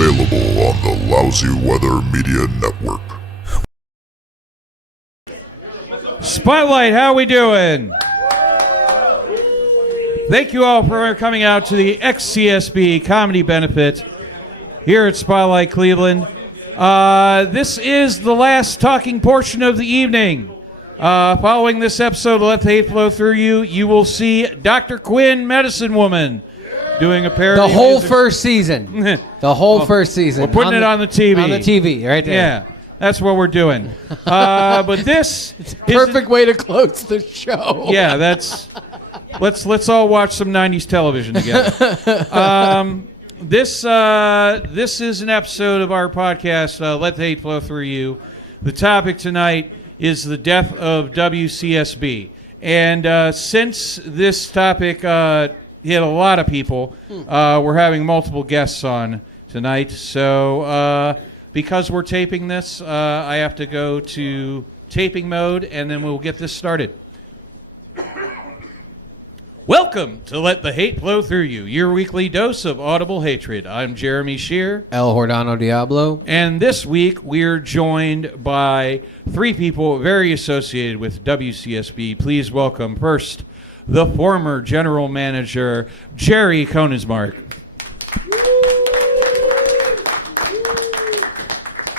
Available on the Lousy Weather Media Network. Spotlight, how we doing? Thank you all for coming out to the XCSB Comedy Benefit here at Spotlight Cleveland. This is the last talking portion of the evening. Following this episode of Let the Hate Flow Through You, you will see Dr. Quinn, Medicine Woman, doing a parody. The whole first season. The whole first season. We're putting it on the TV. On the TV, right there. Yeah, that's what we're doing. But this is perfect way to close the show. Yeah, that's. Let's all watch some 90s television together. This is an episode of our podcast, Let the Hate Flow Through You. The topic tonight is the death of WCSB. And since this topic hit a lot of people, we're having multiple guests on tonight. So because we're taping this, I have to go to taping mode, and then we'll get this started. Welcome to Let the Hate Flow Through You, your weekly dose of audible hatred. I'm Jeremy Shear. El Hordano Diablo. And this week, we're joined by three people very associated with WCSB. Please welcome first the former general manager, Jerry Koenigsmark.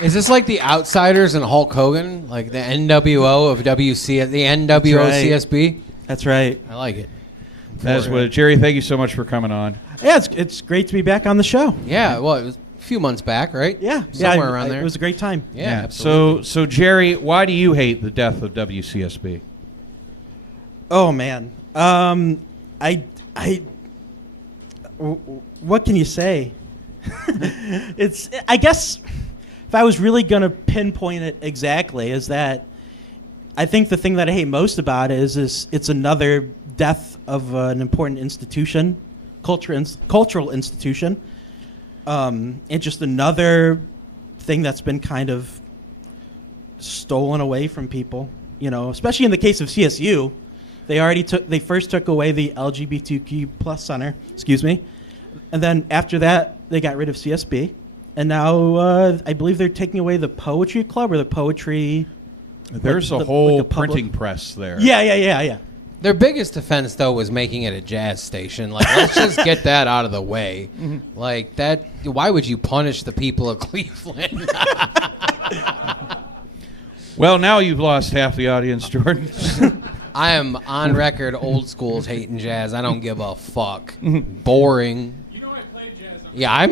Is this like the Outsiders and Hulk Hogan? Like the NWO of the NWOCSB? That's right. I like it. That's what, Jerry, thank you so much for coming on. Yeah, it's great to be back on the show. Yeah, well, it was a few months back, right? Yeah. Somewhere around there. It was a great time. Yeah. So Jerry, why do you hate the death of WCSB? Oh man. What can you say? I guess if I was really going to pinpoint it exactly, is that I think the thing that I hate most about it is it's another death of an important institution, cultural institution. It's just another thing that's been kind of stolen away from people, especially in the case of CSU. They first took away the LGBTQ plus center, and then after that they got rid of CSB, and now I believe they're taking away the poetry club or the poetry. There's a whole printing press there. Yeah. Their biggest offense, though, was making it a jazz station. Like, let's just get that out of the way. Like, that. Why would you punish the people of Cleveland? Well, now you've lost half the audience, Jordan. I am on record old schools hating jazz. I don't give a fuck. Boring. You know I play jazz. Yeah,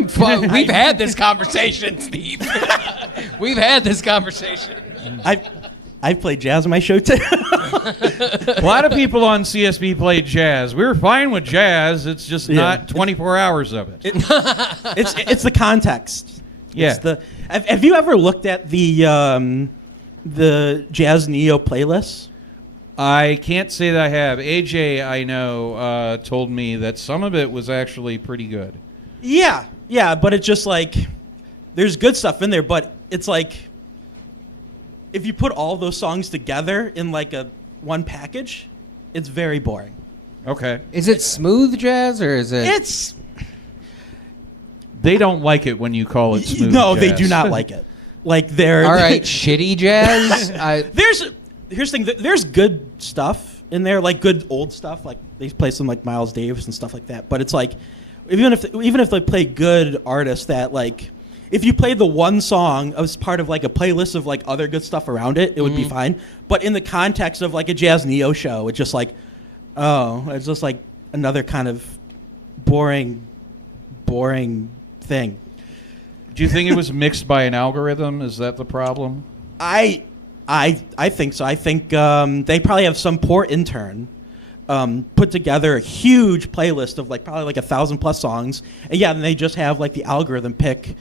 we've had this conversation, Steve. We've had this conversation. I played jazz on my show too. A lot of people on CSB play jazz. We were fine with jazz. It's just not 24 hours of it. It's the context. Yeah. Have you ever looked at the Jazz Neo playlist? I can't say that I have. AJ, I know, told me that some of it was actually pretty good. Yeah, but it's just like there's good stuff in there, but it's like if you put all those songs together in like one package, it's very boring. Okay. Is it smooth jazz or is it? They don't like it when you call it smooth No, jazz. they do not like it. Like they're all right. Shitty jazz. Here's the thing. There's good stuff in there, like good old stuff. Like they play some like Miles Davis and stuff like that. But it's like even if they play good artists that like. If you played the one song as part of like a playlist of like other good stuff around it, it would be fine. But in the context of like a Jazz Neo show, it's just like, it's just like another kind of boring thing. Do you think it was mixed by an algorithm? Is that the problem? I think so. I think they probably have some poor intern put together a huge playlist of like probably like 1,000+ songs, and then they just have like the algorithm pick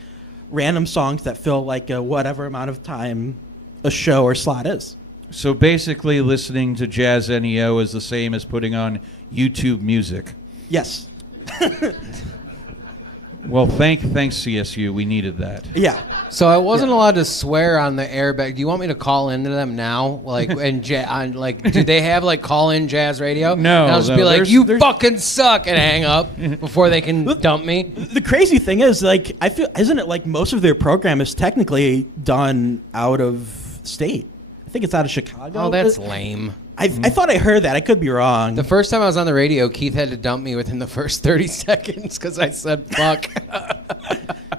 random songs that fill like whatever amount of time a show or slot is. So basically listening to Jazz Neo is the same as putting on YouTube music. Yes. Well, thanks CSU. We needed that. Yeah. So I wasn't allowed to swear on the airbag. Do you want me to call into them now? Like, do they have like call-in jazz radio? No. And I'll just be like, you fucking suck, and hang up before they can dump me. The crazy thing is, like, I feel, isn't it like most of their program is technically done out of state? I think it's out of Chicago. Oh, that's lame. I thought I heard that. I could be wrong. The first time I was on the radio, Keith had to dump me within the first 30 seconds because I said fuck.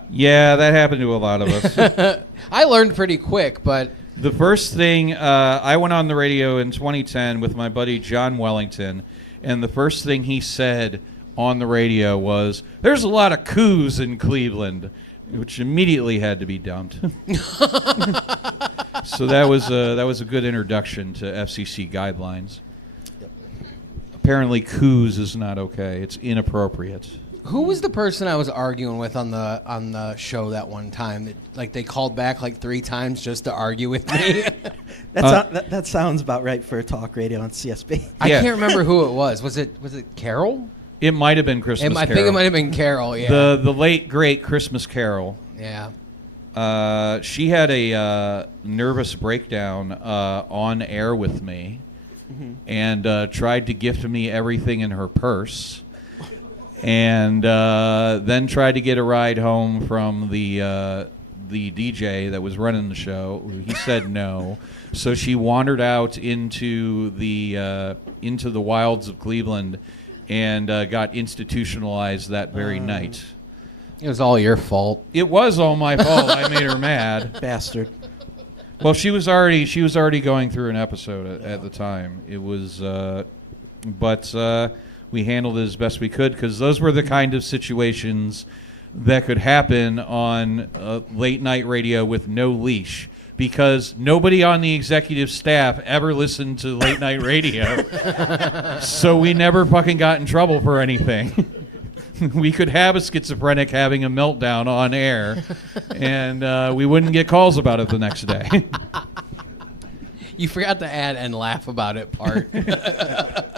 Yeah, that happened to a lot of us. I learned pretty quick, but... The first thing, I went on the radio in 2010 with my buddy John Wellington, and the first thing he said on the radio was, "There's a lot of coups in Cleveland," which immediately had to be dumped. So that was a good introduction to FCC guidelines. Yep. Apparently, coups is not okay. It's inappropriate. Who was the person I was arguing with on the show that one time? That, like, they called back like 3 times just to argue with me. That sounds about right for talk radio on CSB. I can't remember who it was. Was it Carol? It might have been Christmas Carol. I think it might have been Carol. Yeah. The late great Christmas Carol. Yeah. She had a nervous breakdown on air with me, and tried to gift me everything in her purse, and then tried to get a ride home from the DJ that was running the show. He said no, so she wandered out into the wilds of Cleveland, and got institutionalized that very night. It was all your fault. It was all my fault. I made her mad. Bastard. Well, she was already going through an episode at the time. It was, but we handled it as best we could, because those were the kind of situations that could happen on late night radio with no leash, because nobody on the executive staff ever listened to late night radio. So we never fucking got in trouble for anything. We could have a schizophrenic having a meltdown on air, and we wouldn't get calls about it the next day. You forgot to add "and laugh about it" part.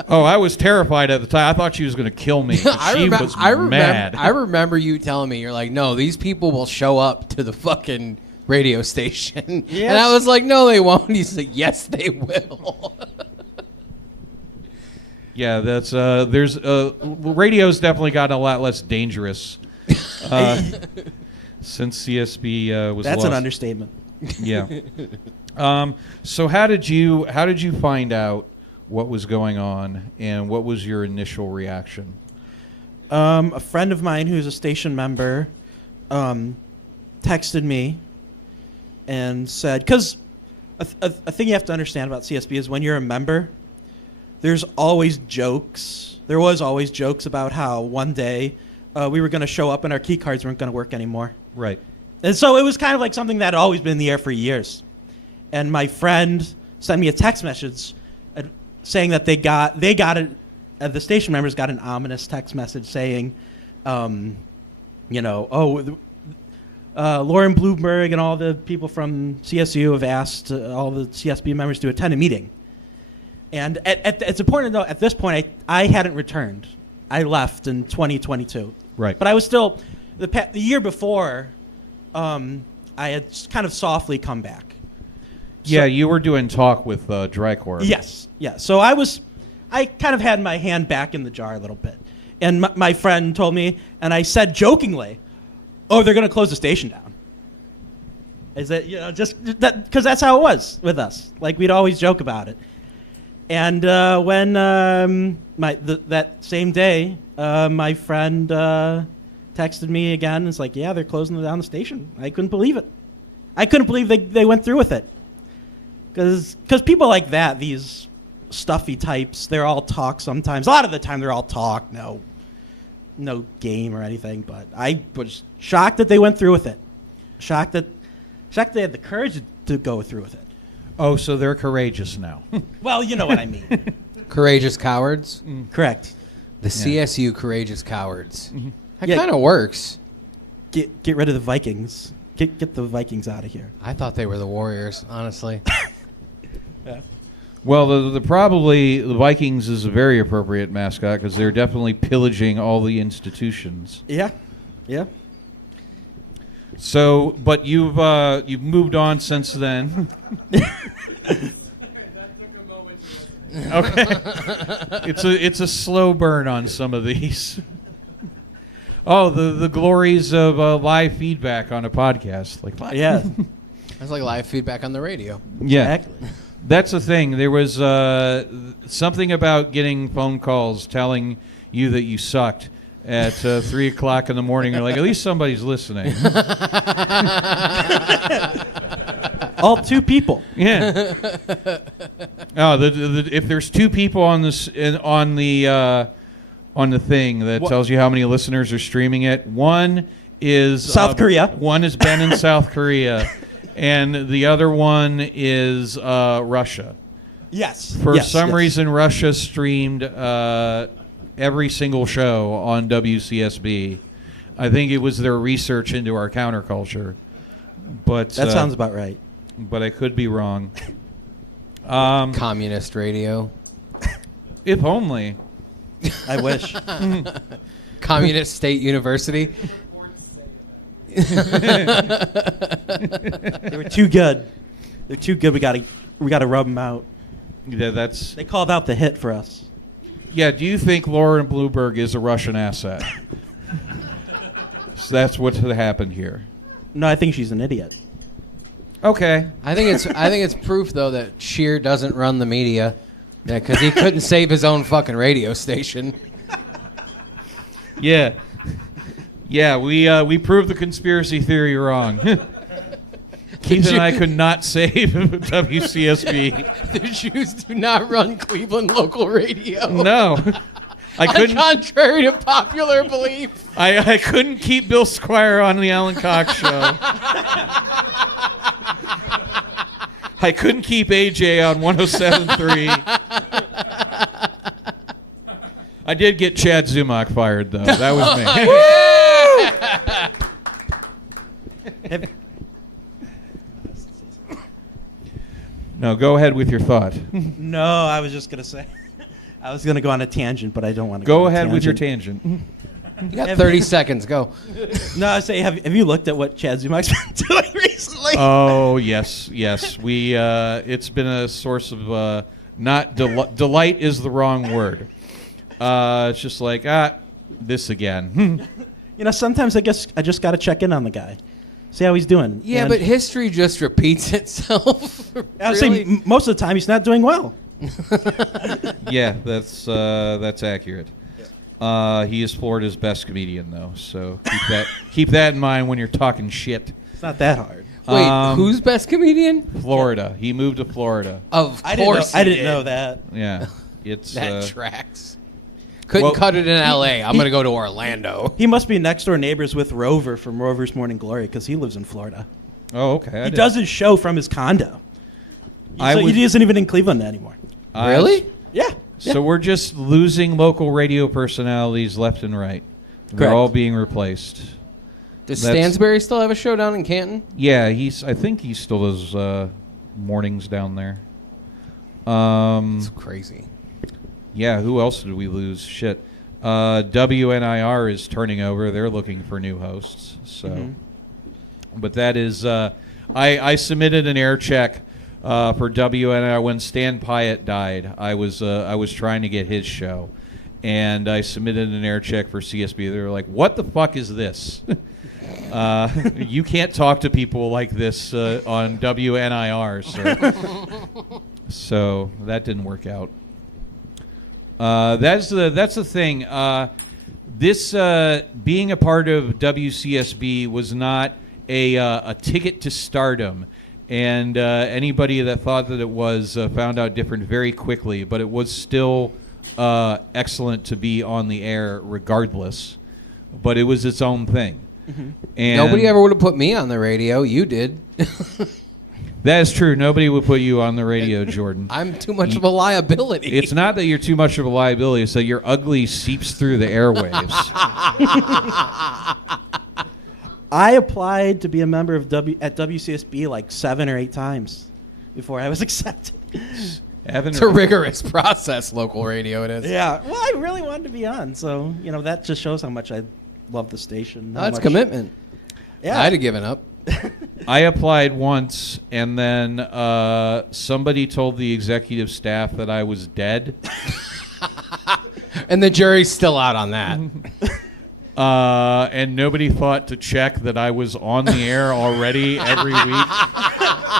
Oh, I was terrified at the time. I thought she was going to kill me. Mad. I remember you telling me, you're like, "No, these people will show up to the fucking radio station." Yes. And I was like, "No, they won't." He's like, "Yes, they will." Yeah, that's radio's definitely gotten a lot less dangerous since CSB was. That's lost. An understatement. Yeah. So how did you find out what was going on, and what was your initial reaction? A friend of mine who's a station member texted me and said, because a thing you have to understand about CSB is when you're a member, there's always jokes. There was always jokes about how one day we were going to show up and our key cards weren't going to work anymore. Right. And so it was kind of like something that had always been in the air for years. And my friend sent me a text message saying that they got it. The station members got an ominous text message saying, Lauren Bloomberg and all the people from CSU have asked all the CSB members to attend a meeting. And it's important to know, at this point, I hadn't returned. I left in 2022. Right. But I was still, the year before, I had kind of softly come back. Yeah, you were doing talk with Drycore. Yes. Yeah. So I kind of had my hand back in the jar a little bit. And my friend told me, and I said jokingly, "Oh, they're going to close the station down." Is that, just that, because that's how it was with us. Like, we'd always joke about it. And when that same day, my friend texted me again. It's like, "Yeah, they're closing down the station." I couldn't believe it. I couldn't believe they went through with it. Because people like that, these stuffy types, they're all talk sometimes. A lot of the time, they're all talk, no game or anything. But I was shocked that they went through with it. Shocked they had the courage to go through with it. Oh, so they're courageous now. Well, you know what I mean. Courageous cowards? Correct. The CSU courageous cowards. Mm-hmm. That kind of works. Get rid of the Vikings. Get the Vikings out of here. I thought they were the Warriors, honestly. Yeah. Well, probably the Vikings is a very appropriate mascot, because they're definitely pillaging all the institutions. Yeah. Yeah. So, but you've moved on since then. Okay, it's a slow burn on some of these. Oh, the glories of live feedback on a podcast, like what? Yeah. That's like live feedback on the radio. Yeah, Exactly. that's the thing. There was something about getting phone calls telling you that you sucked at 3 o'clock in the morning. You're like, at least somebody's listening. All 2 people. Yeah. Oh, if there's 2 people on this on the thing that tells you how many listeners are streaming it, one is South Korea. One is Ben in South Korea, and the other one is Russia. Yes. For some reason, Russia streamed every single show on WCSB. I think it was their research into our counterculture. But That sounds about right. But I could be wrong. Communist radio. If only. I wish. Communist State University. They were too good. They're too good. We gotta rub them out. Yeah, that's. They called out the hit for us. Yeah. Do you think Lauren Bloomberg is a Russian asset? So that's what happened here. No, I think she's an idiot. Okay. I think it's proof though that Scheer doesn't run the media, because he couldn't save his own fucking radio station. Yeah. Yeah. We proved the conspiracy theory wrong. Keith and I could not save WCSB. The Jews do not run Cleveland local radio. No. I couldn't. Contrary to popular belief. I couldn't keep Bill Squire on the Alan Cox show. I couldn't keep AJ on 107.3. I did get Chad Zumach fired, though. That was me. No, go ahead with your thought. No, I was just gonna say. I was gonna go on a tangent, but I don't want to. Go ahead with your tangent. You got 30 seconds. Go. No, I say, have you looked at what Chad Zumach's been doing recently? Oh yes. We it's been a source of not delight is the wrong word. It's just like this again. You know, sometimes I guess I just got to check in on the guy, see how he's doing. Yeah, And but history just repeats itself. I was saying most of the time he's not doing well. Yeah, that's accurate. He is Florida's best comedian, though, so keep that in mind when you're talking shit. It's not that hard. Wait, who's best comedian? Florida. He moved to Florida. Of I course, didn't know that. Yeah, it's that tracks. Couldn't cut it in L.A. I'm gonna go to Orlando. He must be next door neighbors with Rover from Rover's Morning Glory because he lives in Florida. Oh, okay. He does his show from his condo. I He isn't even in Cleveland anymore. Really? Yeah. So we're just losing local radio personalities left and right. They're Correct. all being replaced. Does That's- Stansbury still have a show down in Canton? Yeah, I think he still does mornings down there. It's crazy. Yeah, who else did we lose? Shit. WNIR is turning over. They're looking for new hosts. So, But that is, I submitted an air check for WNIR when Stan Pyatt died. I was trying to get his show, and I submitted an air check for CSB. They were like, "What the fuck is this? You can't talk to people like this on WNIR, sir." So that didn't work out. That's the thing. This being a part of WCSB was not a ticket to stardom, and anybody that thought that it was found out different very quickly. But it was still excellent to be on the air, regardless. But it was its own thing. And Nobody ever would have put me on the radio. You did. That is true. Nobody would put you on the radio, Jordan. I'm too much of a liability. It's not that you're too much of a liability. It's that your ugly seeps through the airwaves. I applied to be a member of at WCSB like 7 or 8 times before I was accepted. It's a rigorous process, local radio it is. Yeah. Well, I really wanted to be on, so that just shows how much I love the station. That's commitment. Yeah. I'd have given up. I applied once, and then somebody told the executive staff that I was dead. And the jury's still out on that. And nobody thought to check that I was on the air already every week.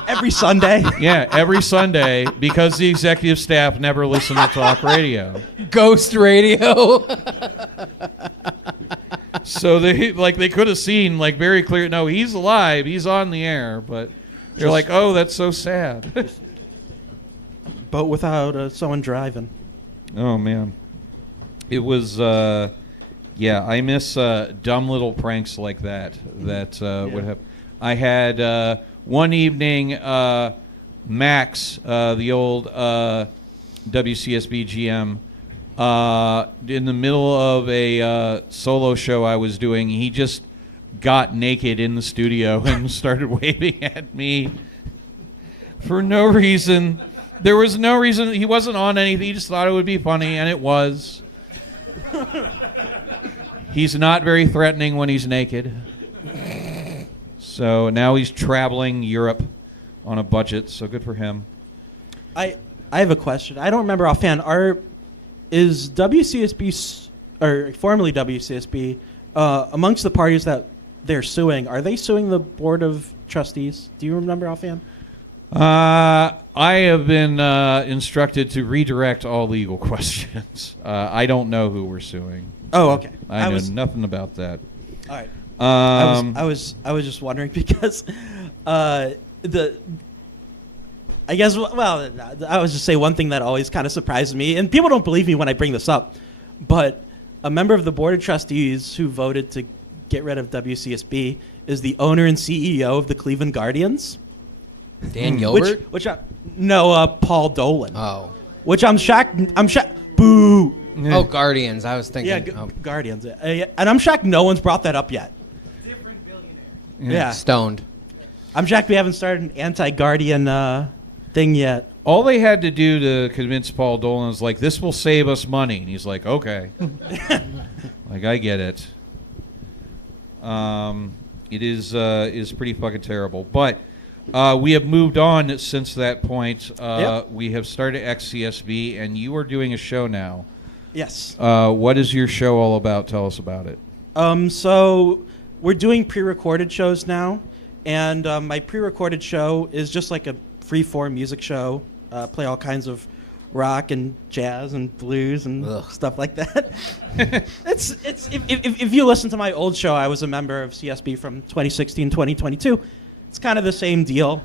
Every Sunday. Yeah, every Sunday, because the executive staff never listened to talk radio. Ghost radio. So they could have seen very clear. No, he's alive. He's on the air. But they're like, oh, that's so sad. Boat without someone driving. Oh man, it was. Yeah, I miss dumb little pranks like that. Would have. I had one evening, Max, the old WCSB GM. In the middle of a solo show I was doing, he just got naked in the studio and started waving at me for no reason. There was no reason. He wasn't on anything. He just thought it would be funny, and it was. He's not very threatening when he's naked. So now he's traveling Europe on a budget, so good for him. I have a question. I don't remember offhand. Is WCSB, or formerly WCSB, amongst the parties that they're suing, are they suing the Board of Trustees? Do you remember offhand? I have been instructed to redirect all legal questions. I don't know who we're suing. Oh, okay. I know nothing about that. All right. I was just wondering because I guess, well, I was just say one thing that always kind of surprises me, and people don't believe me when I bring this up, but a member of the Board of Trustees who voted to get rid of WCSB is the owner and CEO of the Cleveland Guardians. Dan Gilbert? Paul Dolan. Oh. Which I'm shocked. Boo. Oh, Guardians. I was thinking. Yeah, Guardians. And I'm shocked no one's brought that up yet. Different billionaire. Yeah. Stoned. I'm shocked we haven't started an anti-Guardian thing yet. All they had to do to convince Paul Dolan is this will save us money. And he's like, okay. I get it. It is pretty fucking terrible. But we have moved on since that point. Yep. We have started XCSB, and you are doing a show now. Yes. What is your show all about? Tell us about it. So we're doing pre-recorded shows now, and my pre-recorded show is just like a free-form music show. Play all kinds of rock and jazz and blues and stuff like that. It's if you listen to my old show, I was a member of CSB from 2016 2022. It's kind of the same deal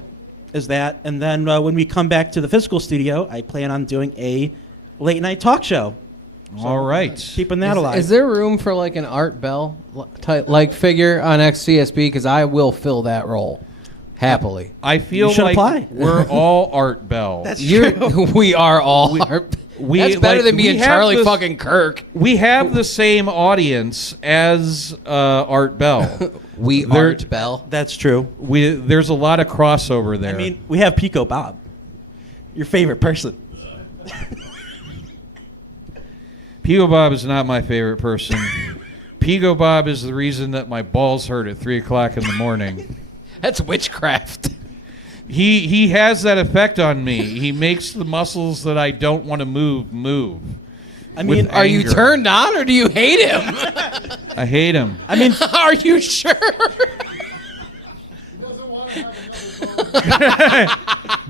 as that. And then when we come back to the physical studio, I plan on doing a late night talk show. So all right. Keeping that alive. Is there room for an Art Bell type figure on XCSB? Because I will fill that role happily. I feel You should like apply. we're all Art Bell. That's true. We are all Art. That's better than me and Charlie fucking Kirk. We have the same audience as Art Bell. Art Bell. That's true. There's a lot of crossover there. I mean, we have Pico Bob, your favorite person. Pico Bob is not my favorite person. Pico Bob is the reason that my balls hurt at 3 o'clock in the morning. That's witchcraft. He has that effect on me. He makes the muscles that I don't want to move. I mean, are you turned on or do you hate him? I hate him. I mean, Are you sure?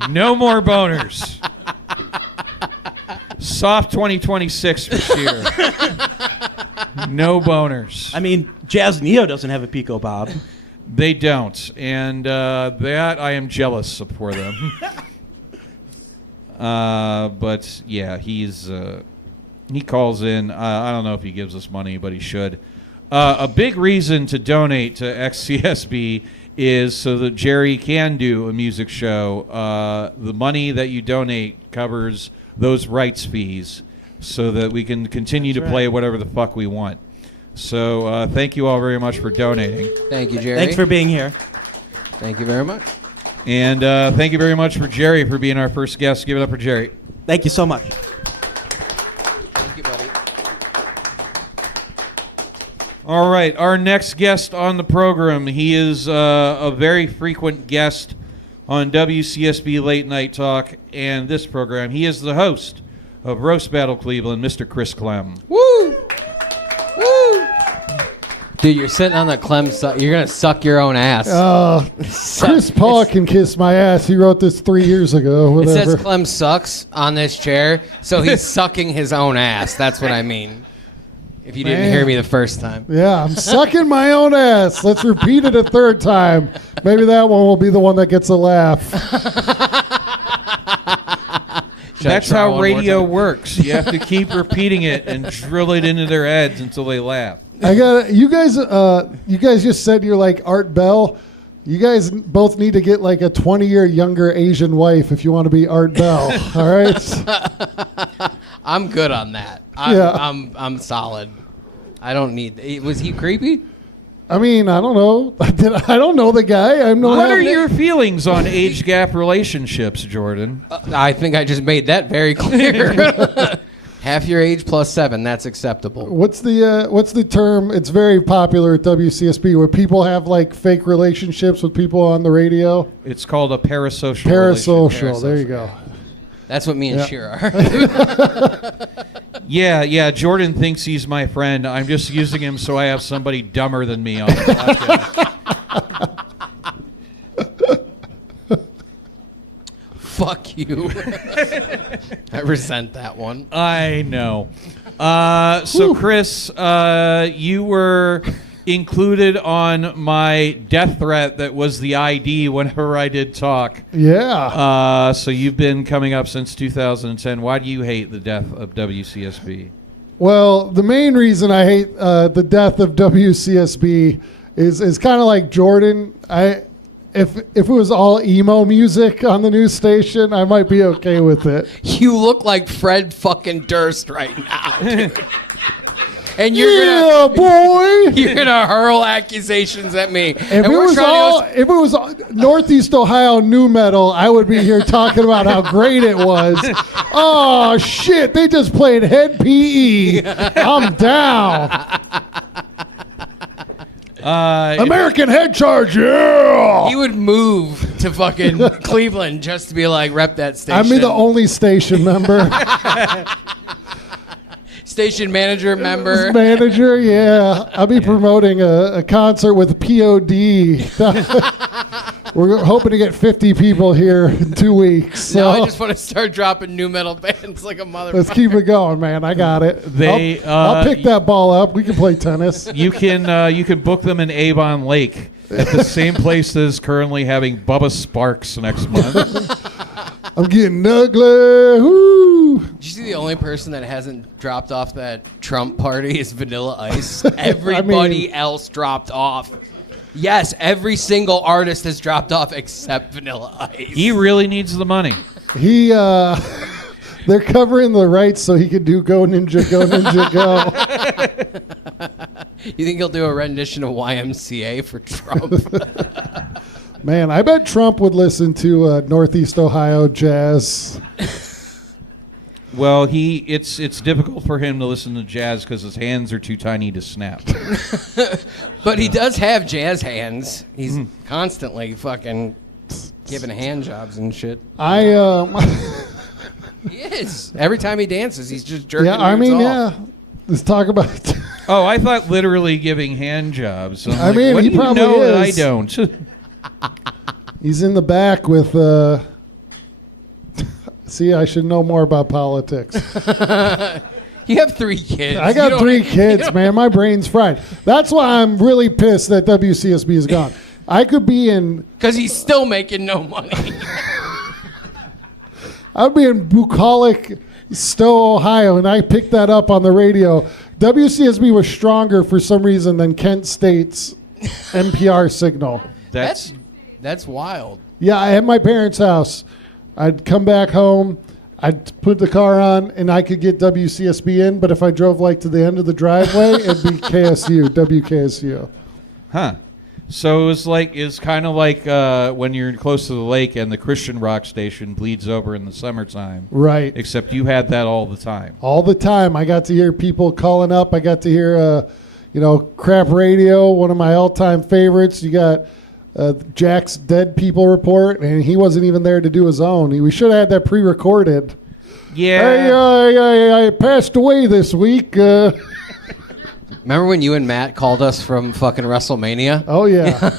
No more boners. Soft 2026 for sure. No boners. I mean, Jazz Neo doesn't have a Pico Bob. They don't, and that I am jealous for them. But yeah, he calls in. I don't know if he gives us money, but he should. A big reason to donate to XCSB is so that Jerry can do a music show. The money that you donate covers those rights fees so that we can continue to play whatever the fuck we want. So thank you all very much for donating. Thank you, Jerry. Thanks for being here. Thank you very much. And thank you very much for Jerry for being our first guest. Give it up for Jerry. Thank you so much. Thank you, buddy. All right, our next guest on the program, he is a very frequent guest on WCSB Late Night Talk and this program. He is the host of Roast Battle Cleveland, Mr. Chris Clem. Woo! Woo! Dude, you're sitting on the Clem. You're gonna suck your own ass. Chris Paul can kiss my ass. He wrote this 3 years ago. It Whatever. says Clem sucks on this chair, so he's sucking his own ass. That's what I mean. If you didn't hear me the first time. Yeah, I'm sucking my own ass. Let's repeat it a third time. Maybe that one will be the one that gets a laugh. That's how radio works. You have to keep repeating it and drill it into their heads until they laugh. I got you guys. You guys just said you're like Art Bell. You guys both need to get like a 20-year younger Asian wife if you want to be Art Bell. All right. I'm good on that. I'm solid. I don't need. Was he creepy? I mean, I don't know. I don't know the guy. What are your feelings on age gap relationships, Jordan? I think I just made that very clear. Half your age plus 7, that's acceptable. What's the term? It's very popular at WCSB where people have like fake relationships with people on the radio. It's called a parasocial. Parasocial. There you go. That's what me and Sheer are. Yeah. Jordan thinks he's my friend. I'm just using him so I have somebody dumber than me on the podcast. Fuck you. I resent that one. I know. So, Chris, you were included on my death threat that was the ID whenever I did talk. Yeah. So you've been coming up since 2010. Why do you hate the death of WCSB? Well, the main reason I hate the death of WCSB is kind of like Jordan. If it was all emo music on the news station, I might be okay with it. You look like Fred fucking Durst right now, dude. And you're gonna hurl accusations at me. If it was Northeast Ohio new metal, I would be here talking about how great it was. Oh shit! They just played Head PE. I'm down. American Head Charge, yeah! He would move to fucking Cleveland just to be like, rep that station. I'd be the only station member. Station manager member. Manager, yeah. I'll be promoting a concert with POD. We're hoping to get 50 people here in 2 weeks. So. No, I just want to start dropping new metal bands like a motherfucker. Let's keep it going, man. I got it. I'll pick that ball up. We can play tennis. You can book them in Avon Lake at the same place that is currently having Bubba Sparks next month. I'm getting ugly. Woo. Did you see the only person that hasn't dropped off that Trump party is Vanilla Ice? Everybody else dropped off. Yes, every single artist has dropped off except Vanilla Ice. He really needs the money. They're covering the rights so he can do Go Ninja, Go Ninja, Go. You think he'll do a rendition of YMCA for Trump? Man, I bet Trump would listen to Northeast Ohio jazz. Well, it's difficult for him to listen to jazz because his hands are too tiny to snap. But he does have jazz hands. He's constantly fucking giving hand jobs and shit. He is. Every time he dances, he's just jerking dudes off. Let's talk about it. Oh, I thought literally giving hand jobs. I mean, he probably is. I don't. He's in the back with... See, I should know more about politics. You have 3 kids. I got 3 kids, man. My brain's fried. That's why I'm really pissed that WCSB is gone. I could be in... Because he's still making no money. I'd be in bucolic Stowe, Ohio, and I picked that up on the radio. WCSB was stronger for some reason than Kent State's NPR signal. That's wild. Yeah, I had my parents' house. I'd come back home, I'd put the car on, and I could get WCSB in, but if I drove like to the end of the driveway, it'd be KSU, WKSU. Huh. So it's kind of like when you're close to the lake and the Christian rock station bleeds over in the summertime. Right. Except you had that all the time. All the time. I got to hear people calling up. I got to hear Crap Radio, one of my all-time favorites. You got Jack's Dead People Report, and he wasn't even there to do his own. We should have had that pre-recorded. Yeah. Hey, I passed away this week. Remember when you and Matt called us from fucking WrestleMania? Oh, yeah.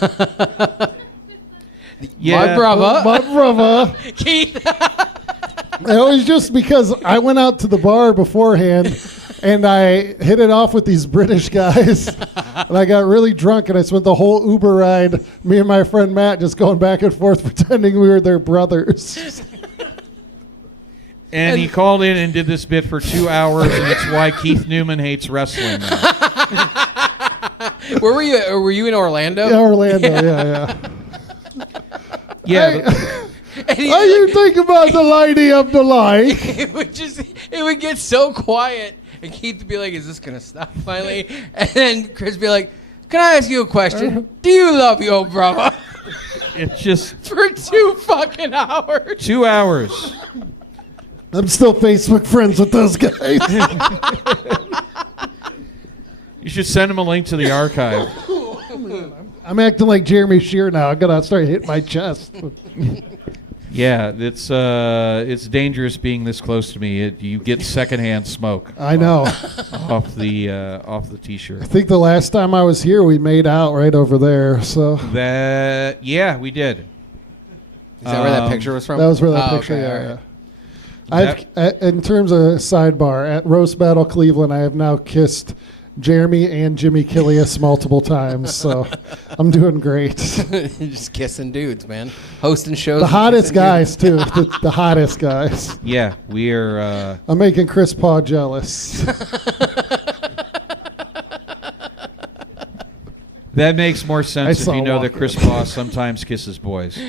Yeah. My brother. My brother. Keith. It was just because I went out to the bar beforehand and I hit it off with these British guys. And I got really drunk and I spent the whole Uber ride, me and my friend Matt, just going back and forth pretending we were their brothers. And he called in and did this bit for 2 hours, and it's why Keith Newman hates wrestling now. Where were you? Were you in Orlando? Yeah, Orlando, yeah. Yeah. How you think about the lady of the light? It would get so quiet, and Keith would be like, "Is this gonna stop finally?" And then Chris would be like, "Can I ask you a question? Do you love your brother?" It's just For 2 fucking hours. 2 hours. I'm still Facebook friends with those guys. You should send him a link to the archive. I'm acting like Jeremy Shear now. I'm gonna start hitting my chest. Yeah, it's dangerous being this close to me. You get secondhand smoke I know. off the t-shirt. I think the last time I was here, we made out right over there. So Yeah, we did. Is that where that picture was from? that was where that picture. Okay, Yeah, all right. yeah. In terms of sidebar, at Roast Battle Cleveland, I have now kissed Jeremy and Jimmy Killius multiple times, so I'm doing great. Just kissing dudes, man. Hosting shows. The and hottest kissing guys, too. The hottest guys. Yeah, we are. I'm making Chris Paul jealous. That makes more sense if saw you know walk that Chris Paul sometimes kisses boys.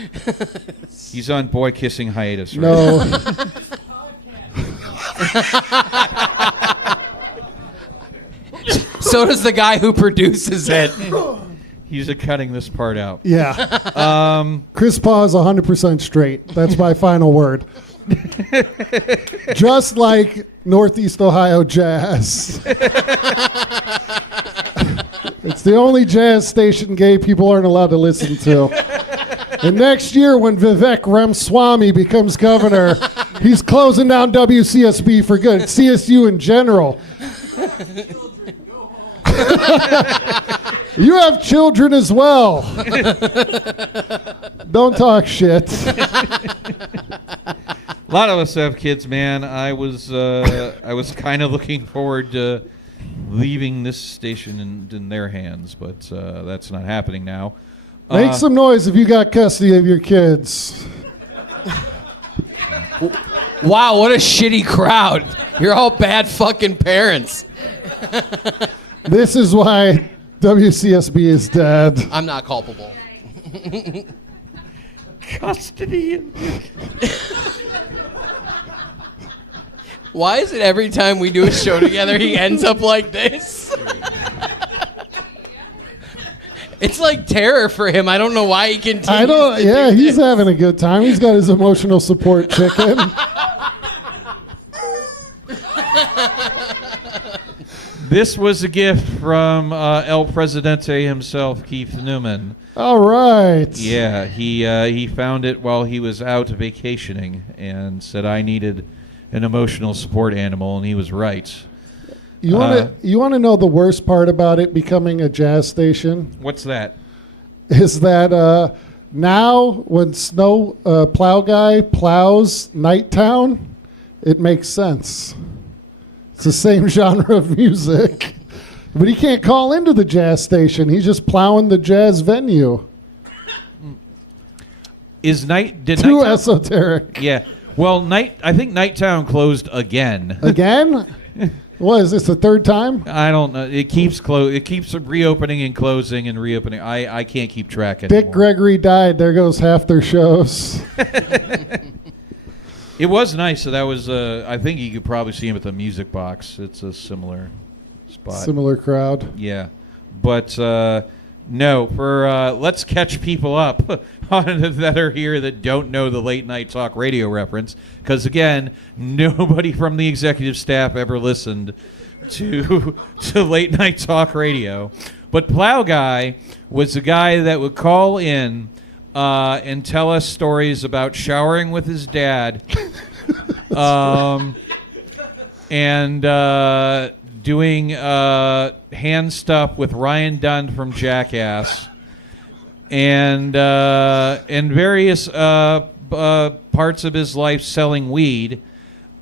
He's on boy kissing hiatus, right? No. So does the guy who produces it. He's cutting this part out. Yeah. Chris Paul is 100% straight. That's my final word. Just like Northeast Ohio Jazz. It's the only jazz station gay people aren't allowed to listen to. And next year, when Vivek Ramaswamy becomes governor, he's closing down WCSB for good. CSU in general. You have children as well. Don't talk shit. A lot of us have kids, man. I was kind of looking forward to leaving this station in their hands, but that's not happening now. Make some noise if you got custody of your kids. Wow, what a shitty crowd. You're all bad fucking parents. This is why WCSB is dead. I'm not culpable. Custody. Why is it every time we do a show together, he ends up like this? It's like terror for him. I don't know why he continues. He's having a good time. He's got his emotional support chicken. This was a gift from El Presidente himself, Keith Newman. All right. Yeah, he found it while he was out vacationing and said I needed an emotional support animal, and he was right. You want to know the worst part about it becoming a jazz station? What's that? Is that now when Snow Plow Guy plows Nighttown, it makes sense. It's the same genre of music. But he can't call into the jazz station. He's just plowing the jazz venue. Too esoteric. Yeah. Well, I think Nighttown closed again. Again? What, is this the third time? I don't know. It keeps reopening and closing and reopening. I can't keep track anymore. Dick Gregory died. There goes half their shows. It was nice. So that was. I think you could probably see him at the Music Box. It's a similar spot. Similar crowd. Yeah, but no. For let's catch people up that are here that don't know the late night talk radio reference, because again, nobody from the executive staff ever listened. to late night talk radio. But Plow Guy was the guy that would call in and tell us stories about showering with his dad, and doing hand stuff with Ryan Dunn from Jackass, and various parts of his life selling weed.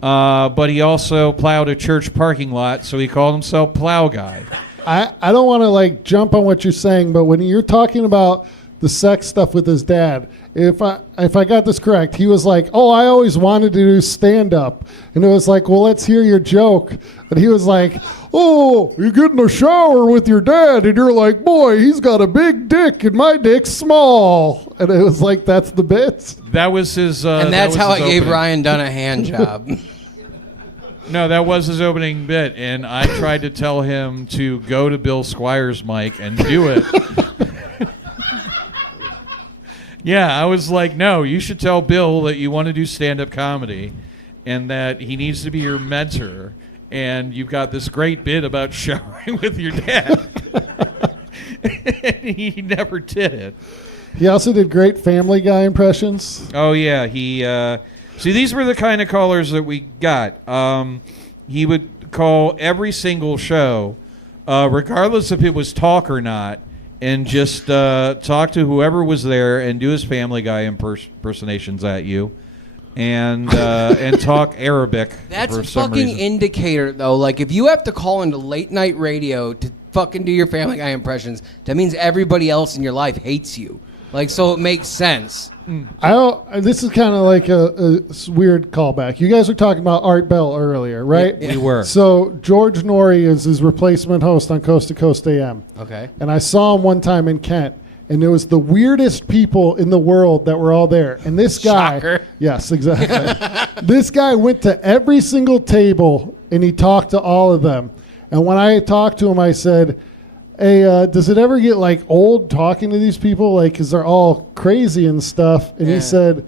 But he also plowed a church parking lot, so he called himself Plow Guy. I don't want to like jump on what you're saying, but when you're talking about the sex stuff with his dad, if I got this correct, he was like, "Oh, I always wanted to do stand up," and it was like, "Well, let's hear your joke." And he was like, "Oh, you get in a shower with your dad, and you're like, boy, he's got a big dick, and my dick's small," and it was like, that's the bit. That was his. And that's how I gave opening. Ryan Dunn a hand job. No, that was his opening bit, and I tried to tell him to go to Bill Squire's mic and do it. Yeah, I was like, no, you should tell Bill that you want to do stand-up comedy and that he needs to be your mentor, and you've got this great bit about showering with your dad. And he never did it. He also did great Family Guy impressions. Oh, yeah, he... See, these were the kind of callers that we got. He would call every single show, regardless if it was talk or not, and just talk to whoever was there and do his Family Guy impersonations at you, and talk Arabic. That's for a some fucking reason. indicator, though. Like, if you have to call into late night radio to fucking do your Family Guy impressions, that means everybody else in your life hates you. Like, so it makes sense. This is kind of like a weird callback. You guys were talking about Art Bell earlier, right? We were. So George Norrie is his replacement host on Coast to Coast AM. Okay. And I saw him one time in Kent, and there was the weirdest people in the world that were all there. And this guy... Shocker. Yes, exactly. This guy went to every single table, and he talked to all of them. And when I talked to him, I said... Hey, does it ever get like old talking to these people? Like, cause they're all crazy and stuff. And he said,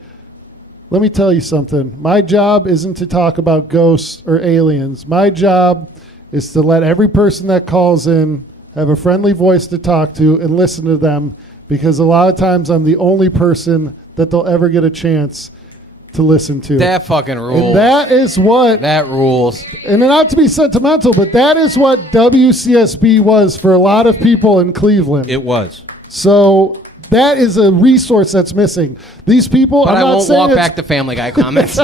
"Let me tell you something. My job isn't to talk about ghosts or aliens. My job is to let every person that calls in have a friendly voice to talk to and listen to them, because a lot of times I'm the only person that they'll ever get a chance to listen to." That fucking rules. And that is what... That rules. And not to be sentimental, but that is what WCSB was for a lot of people in Cleveland. It was. So that is a resource that's missing. These people... But I'm I not won't saying walk it's- back to Family Guy comments.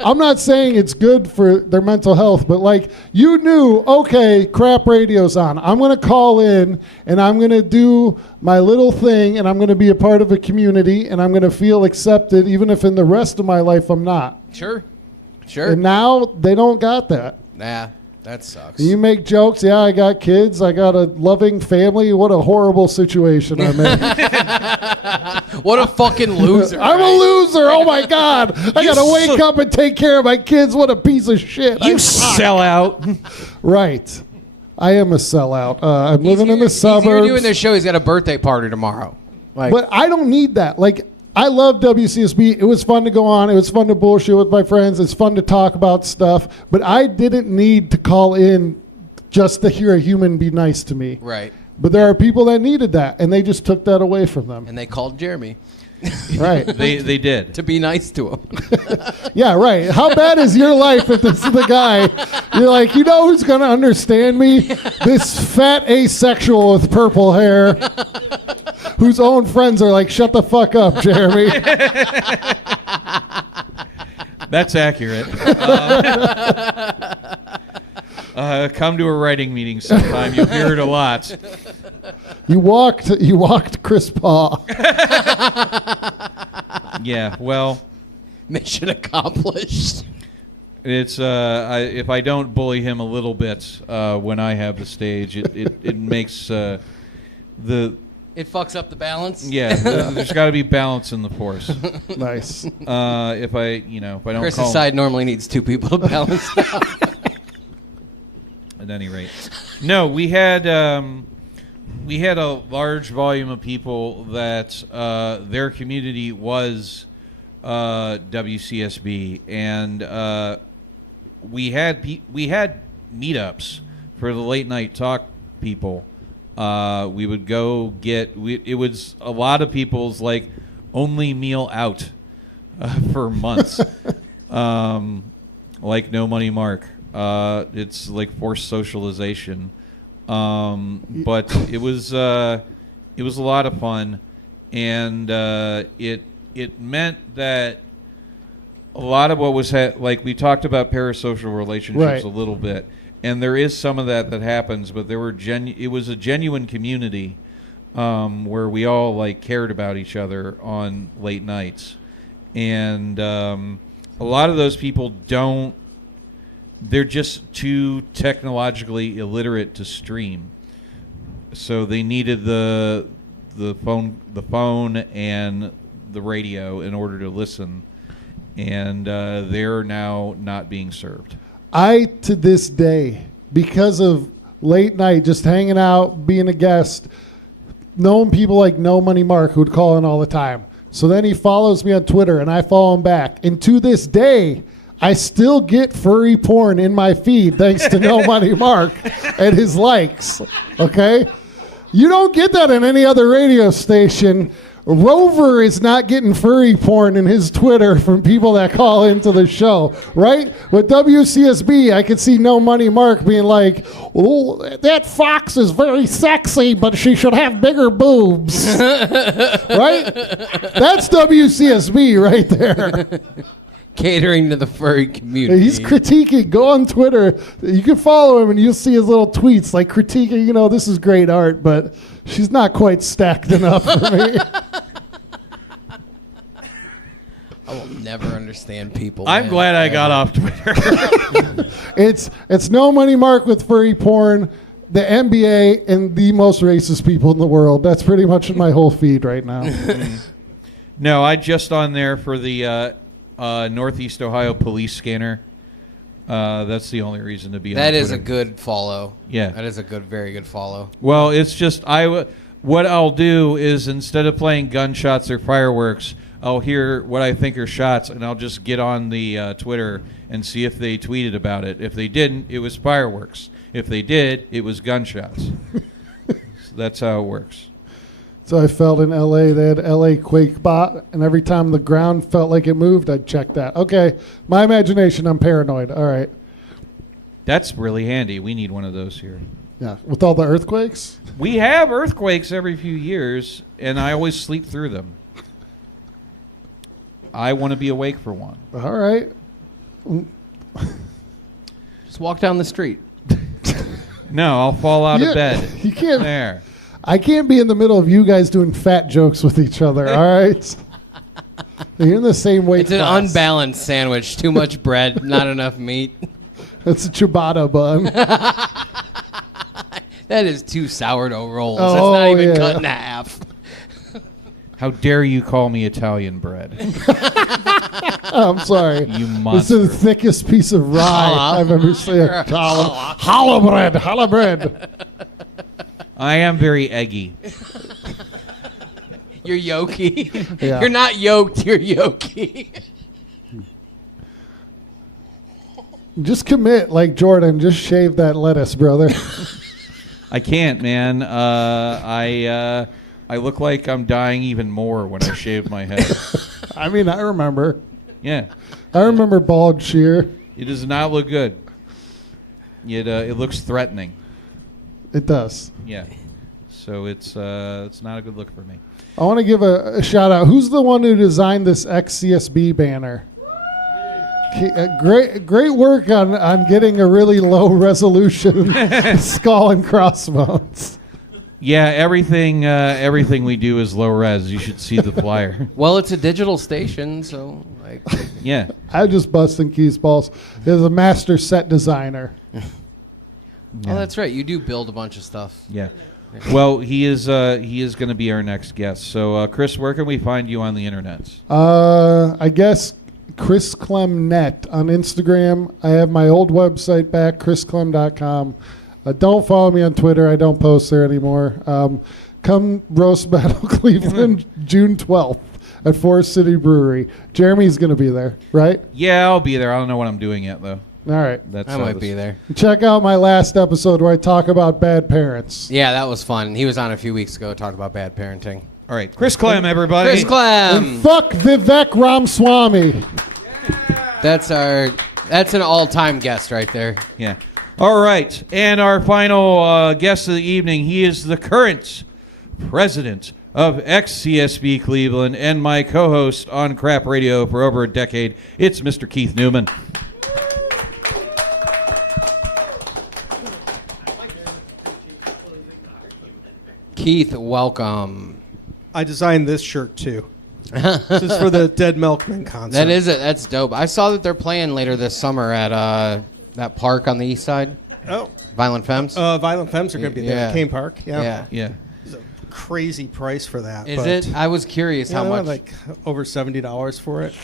I'm not saying it's good for their mental health, but like, you knew, okay, crap radio's on. I'm going to call in and I'm going to do my little thing and I'm going to be a part of a community and I'm going to feel accepted even if in the rest of my life I'm not. Sure. And now they don't got that. Nah, that sucks. You make jokes, yeah, I got kids, I got a loving family. What a horrible situation I'm in. What a fucking loser. I'm a loser. Oh my God. I got to wake up and take care of my kids. What a piece of shit. You sell out. Right. I am a sellout. I'm living in the He's here suburbs. doing this show. He's got a birthday party tomorrow. Like, But I don't need that. Like, I love WCSB. It was fun to go on. It was fun to bullshit with my friends. It's fun to talk about stuff. But I didn't need to call in just to hear a human be nice to me. right. But there are people that needed that, and they just took that away from them. And they called Jeremy Right. They did. to be nice to him. Yeah, right. How bad is your life if this is the guy? You're like, you know who's going to understand me? This fat asexual with purple hair whose own friends are like, shut the fuck up, Jeremy. That's accurate. Come to a writing meeting sometime. You'll hear it a lot. You walked Chris Paul. Yeah, well, Mission accomplished. it's if I don't bully him a little bit when I have the stage, it makes the It fucks up the balance. there's got to be balance in the force. Nice. If I don't Chris's call side normally needs two people to balance out. at any rate. No, we had a large volume of people that their community was WCSB, and we had meetups for the late night talk people. We would go it was a lot of people's like only meal out for months. Like No Money Mark. It's like forced socialization. But it was a lot of fun, and it meant that a lot of what was like we talked about parasocial relationships a little bit, and there is some of that happens, but there were it was a genuine community where we all like cared about each other on late nights, and a lot of those people don't. They're just too technologically illiterate to stream, so they needed the phone and the radio in order to listen, and they're now not being served. I, to this day, because of late night, just hanging out, being a guest, knowing people like No Money Mark who would call in all the time. So then he follows me on Twitter, and I follow him back. And to this day, I still get furry porn in my feed thanks to No Money Mark and his likes. Okay? You don't get that in any other radio station. Rover is not getting furry porn in his Twitter from people that call into the show, right? With WCSB, I could see No Money Mark being like, "Oh, that fox is very sexy, but she should have bigger boobs." Right? That's WCSB right there. Catering to the furry community. He's critiquing. Go on Twitter. You can follow him, and you'll see his little tweets, like critiquing, this is great art, but she's not quite stacked enough for me. I will never understand people. I'm glad I got off Twitter. It's No Money Mark with furry porn, the NBA, and the most racist people in the world. That's pretty much my whole feed right now. No, I just on there for the Northeast Ohio police scanner. That's the only reason to be on Twitter. That is a good follow. Yeah. That is a very good follow. Well, it's just what I'll do is instead of playing gunshots or fireworks, I'll hear what I think are shots, and I'll just get on the Twitter and see if they tweeted about it. If they didn't, it was fireworks. If they did, it was gunshots. So that's how it works. So I felt in L.A., they had L.A. Quake Bot, and every time the ground felt like it moved, I'd check that. Okay, my imagination, I'm paranoid. All right. That's really handy. We need one of those here. Yeah, with all the earthquakes? We have earthquakes every few years, and I always sleep through them. I want to be awake for one. All right. Just walk down the street. No, I'll fall out of bed. You can't. There. I can't be in the middle of you guys doing fat jokes with each other, all right? You're in the same weight It's an class. unbalanced sandwich. Too much bread, not enough meat. It's a ciabatta bun. That is 2 sourdough rolls. Oh, That's not even yeah. cut in half. How dare you call me Italian bread? I'm sorry. You This monster. is the thickest piece of rye I've ever seen. Challah bread. Challah bread. I am very eggy. You're yolky. Yeah. You're not yoked. You're yolky. Just commit like Jordan. Just shave that lettuce, brother. I can't, man. I look like I'm dying even more when I shave my head. I mean, I remember. Yeah. I remember bald shear. It does not look good. It looks threatening. It does. Yeah. So it's not a good look for me. I want to give a shout out. Who's the one who designed this XCSB banner? Great work on getting a really low resolution skull and crossbones. Yeah, everything we do is low res. You should see the flyer. Well, it's a digital station, so like. Yeah. I'm just busting Keith's balls. He's a master set designer. Oh, that's right. You do build a bunch of stuff. Yeah. Well, he is going to be our next guest. So, Chris, where can we find you on the internet? I guess Chris Clem Net on Instagram. I have my old website back, chrisclem.com. Don't follow me on Twitter. I don't post there anymore. Come Roast Battle Cleveland, June 12th at Forest City Brewery. Jeremy's going to be there, right? Yeah, I'll be there. I don't know what I'm doing yet, though. All right. That's I how might this- be there. Check out my last episode where I talk about bad parents. Yeah, that was fun. He was on a few weeks ago talking about bad parenting. All right, Chris Clem, everybody. Chris Clem. And fuck Vivek Ramaswamy. That's an all-time guest right there. Yeah. All right, and our final guest of the evening, he is the current president of XCSB Cleveland and my co-host on Crap Radio for over a decade. It's Mr. Keith Newman. Keith, welcome. I designed this shirt too. This is for the Dead Milkman concert. That is it. That's dope. I saw that they're playing later this summer at that park on the east side. Oh, Violent Femmes. Violent Femmes are going to be there Yeah. at Kane Park. Yeah. Yeah. Yeah. It's a crazy price for that. Is but, it? I was curious Yeah, how much like over $70 for it.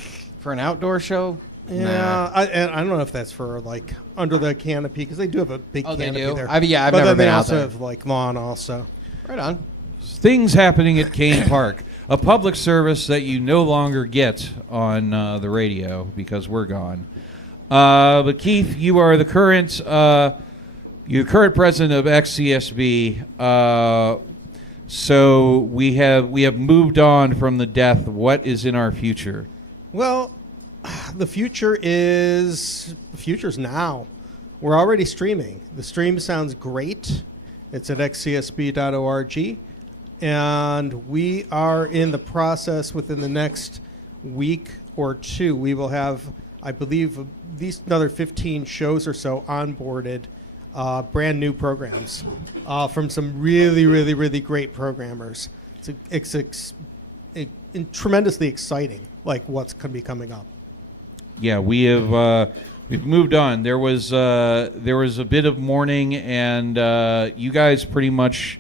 for an outdoor show. Yeah, Nah. and I don't know if that's for like under the canopy because they do have a big Oh, they canopy do? there. I've but never then been they out also there. have like lawn also. Right on. Things happening at Kane Park, a public service that you no longer get on the radio because we're gone. But Keith, you are the current president of XCSB. So we have moved on from the death. What is in our future? Well, the future's now. We're already streaming. The stream sounds great. It's at xcsb.org. And we are in the process within the next week or two. We will have, I believe, at least another 15 shows or so onboarded, brand new programs from some really, really, really great programmers. It's tremendously exciting, like what's going to be coming up. Yeah, we've moved on. There was a bit of mourning, and you guys pretty much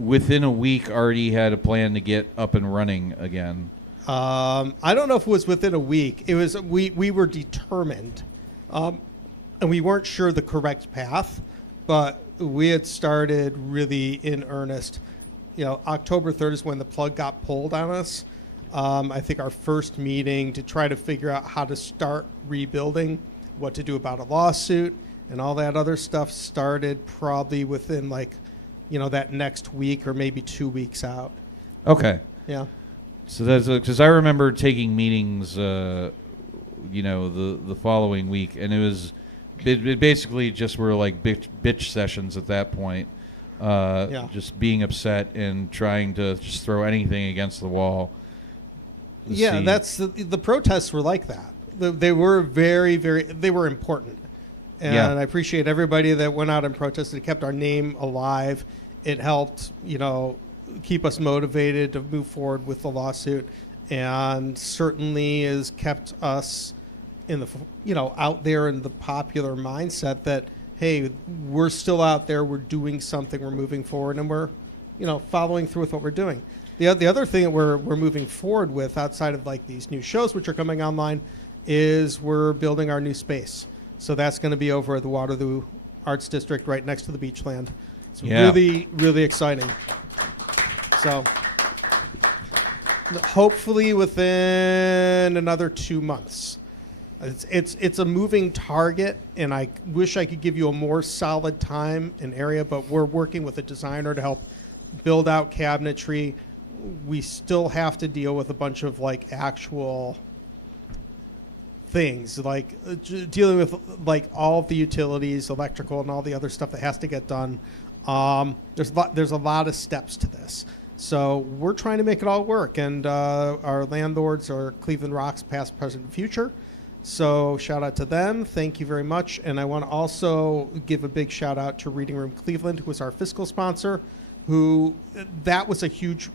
within a week already had a plan to get up and running again. I don't know if it was within a week. It was we were determined, and we weren't sure the correct path, but we had started really in earnest. You know, October 3rd is when the plug got pulled on us. I think our first meeting to try to figure out how to start rebuilding, what to do about a lawsuit, and all that other stuff started probably within that next week or maybe 2 weeks out. Okay. Yeah. So that's because I remember taking meetings, the following week, and it basically just were like bitch sessions at that point. Just being upset and trying to just throw anything against the wall. Yeah, that's the protests were like that. They were very, very. They were important, and I appreciate everybody that went out and protested. It kept our name alive. It helped, keep us motivated to move forward with the lawsuit, and certainly has kept us in the out there in the popular mindset that hey, we're still out there, we're doing something, we're moving forward, and we're following through with what we're doing. The other thing that we're moving forward with outside of like these new shows which are coming online is we're building our new space. So that's going to be over at the Waterloo Arts District right next to the Beachland. It's really, really exciting. So hopefully within another 2 months. It's a moving target, and I wish I could give you a more solid time and area, but we're working with a designer to help build out cabinetry. We still have to deal with a bunch of like actual things, like dealing with like all of the utilities, electrical, and all the other stuff that has to get done. There's a lot of steps to this. So we're trying to make it all work, and our landlords are Cleveland Rocks, past, present, and future. So shout out to them. Thank you very much. And I want to also give a big shout out to Reading Room Cleveland, who was our fiscal sponsor, that was a huge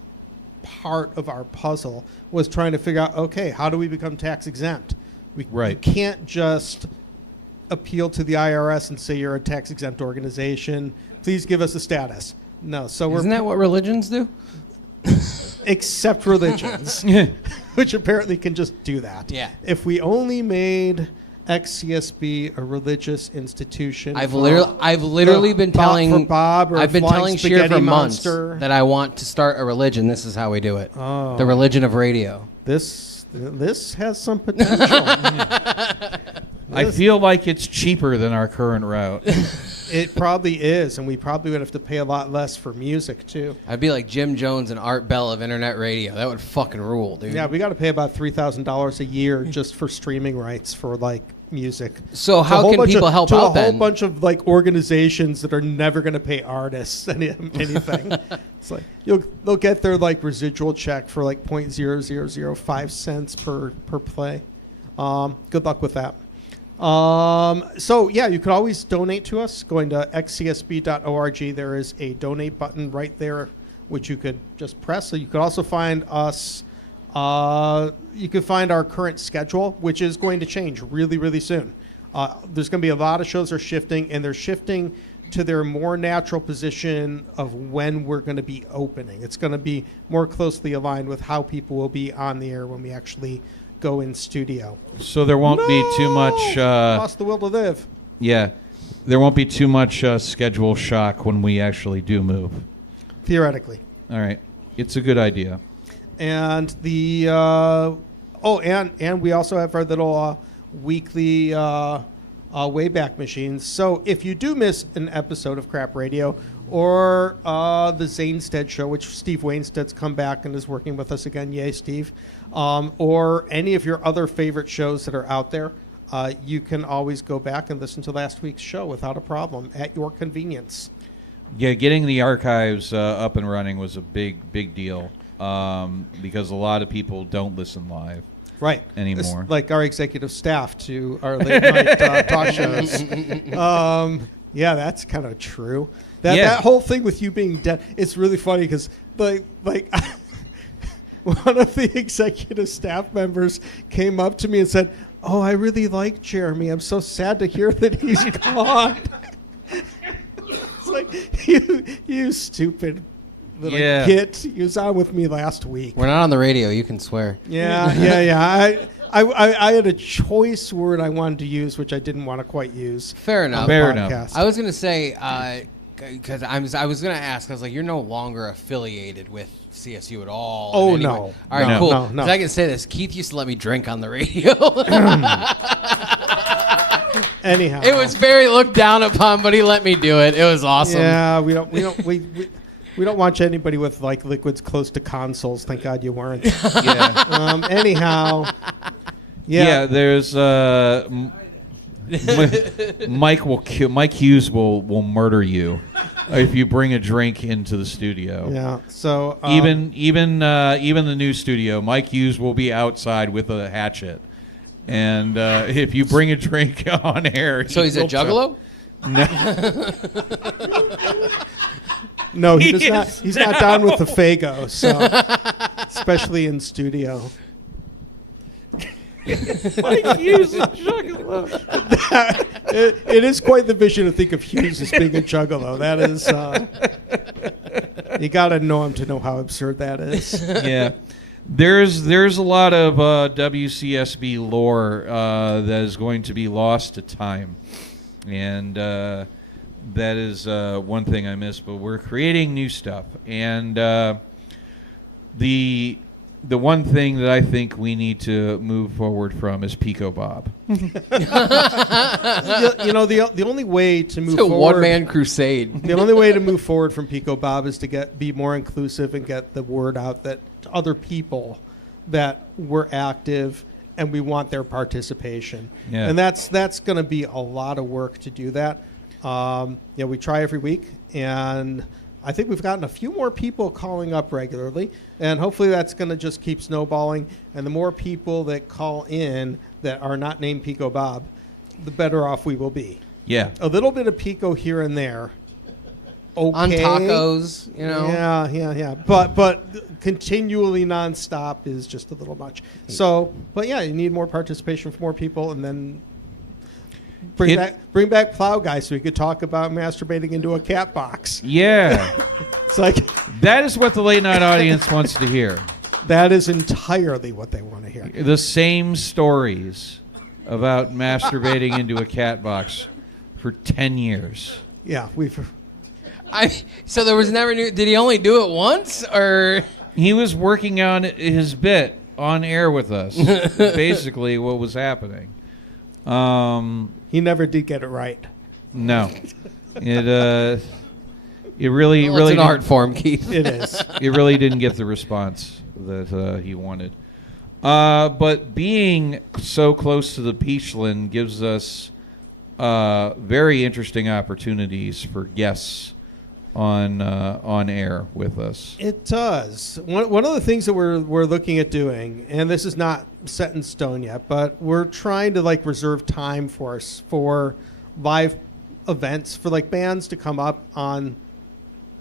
part of our puzzle, was trying to figure out, okay, how do we become tax exempt? You can't just appeal to the IRS and say you're a tax exempt organization. Please give us a status. No. So Isn't that what religions do? Except religions, which apparently can just do that. Yeah. If we only made XCSB a religious institution, I've literally been telling Bob, or I've been telling Sheer Spaghetti for months Monster. that I want to start a religion. This is how we do it. Oh. The religion of radio. This has some potential. I feel like it's cheaper than our current route. It probably is, and we probably would have to pay a lot less for music too. I'd be like Jim Jones and Art Bell of internet radio. That would fucking rule, dude. Yeah, we got to pay about $3,000 a year just for streaming rights for like music. So how can people help to out a whole then? bunch of like organizations that are never going to pay artists anything. It's like they'll get their like residual check for like 0.0005 cents per play. Good luck with that. So yeah, you could always donate to us going to xcsb.org. There is a donate button right there, which you could just press. So you could also find us. You could find our current schedule, which is going to change really, really soon. There's going to be a lot of shows are shifting, and they're shifting to their more natural position of when we're going to be opening. It's going to be more closely aligned with how people will be on the air when we actually go in studio. So there won't be too much... lost the will to live. Yeah. There won't be too much schedule shock when we actually do move. Theoretically. All right. It's a good idea. And the... and we also have our little weekly Wayback Machines. So if you do miss an episode of Crap Radio or the Zainstead Show, which Steve Wainstead's come back and is working with us again, yay Steve, or any of your other favorite shows that are out there, you can always go back and listen to last week's show without a problem at your convenience. Yeah, getting the archives up and running was a big deal because a lot of people don't listen live. Right. Anymore. It's like our executive staff to our late night talk shows. Yeah, that's kind of true. That whole thing with you being dead, it's really funny because like one of the executive staff members came up to me and said, "Oh, I really like Jeremy. I'm so sad to hear that he's gone." It's like, you stupid little git. He was on with me last week. We're not on the radio. You can swear. Yeah. I had a choice word I wanted to use, which I didn't want to quite use. Fair enough. Fair enough. I was going to say, because I was going to ask, I was like, you're no longer affiliated with CSU at all. Oh, no. All right, No. cool. No. 'Cause I can say this. Keith used to let me drink on the radio. Anyhow. It was very looked down upon, but he let me do it. It was awesome. Yeah, we don't want anybody with like liquids close to consoles. Thank God you weren't. Yeah. Anyhow. Yeah, there's Mike Hughes will murder you if you bring a drink into the studio. Yeah. So Even the new studio, Mike Hughes will be outside with a hatchet. And if you bring a drink on air, So he's a juggalo? No, he does not. He's not down with the Fago, so especially in studio. Mike Hughes is a juggalo. It is quite the vision to think of Hughes as being a juggalo. That is, you got to know him to know how absurd that is. Yeah. There's a lot of WCSB lore that is going to be lost to time, and that is one thing I miss. But we're creating new stuff, and the one thing that I think we need to move forward from is Pico Bob. The only way to move It's a forward, one-man crusade. the only way to move forward from Pico Bob is to be more inclusive and get the word out that to other people that we're active and we want their participation. Yeah. And that's going to be a lot of work to do that. We try every week, and I think we've gotten a few more people calling up regularly, and hopefully that's going to just keep snowballing. And the more people that call in that are not named Pico Bob, the better off we will be. Yeah. A little bit of Pico here and there. Okay. On tacos, Yeah. But continually nonstop is just a little much. So, but yeah, you need more participation from more people, and then bring back Plow Guy so we could talk about masturbating into a cat box. Yeah. It's like That is what the late night audience wants to hear. that is entirely what they want to hear. The same stories about masturbating into a cat box for 10 years. Yeah, So there was never new. Did he only do it once, or He was working on his bit on air with us. Basically, what was happening. He never did get it right. No, it really Well, it's an didn't- art form, Keith. It is. It really didn't get the response that he wanted. But being so close to the beachland gives us very interesting opportunities for guests on air with us. It does. One of the things that we're looking at doing, and this is not set in stone yet, but we're trying to like reserve time for us for live events for like bands to come up on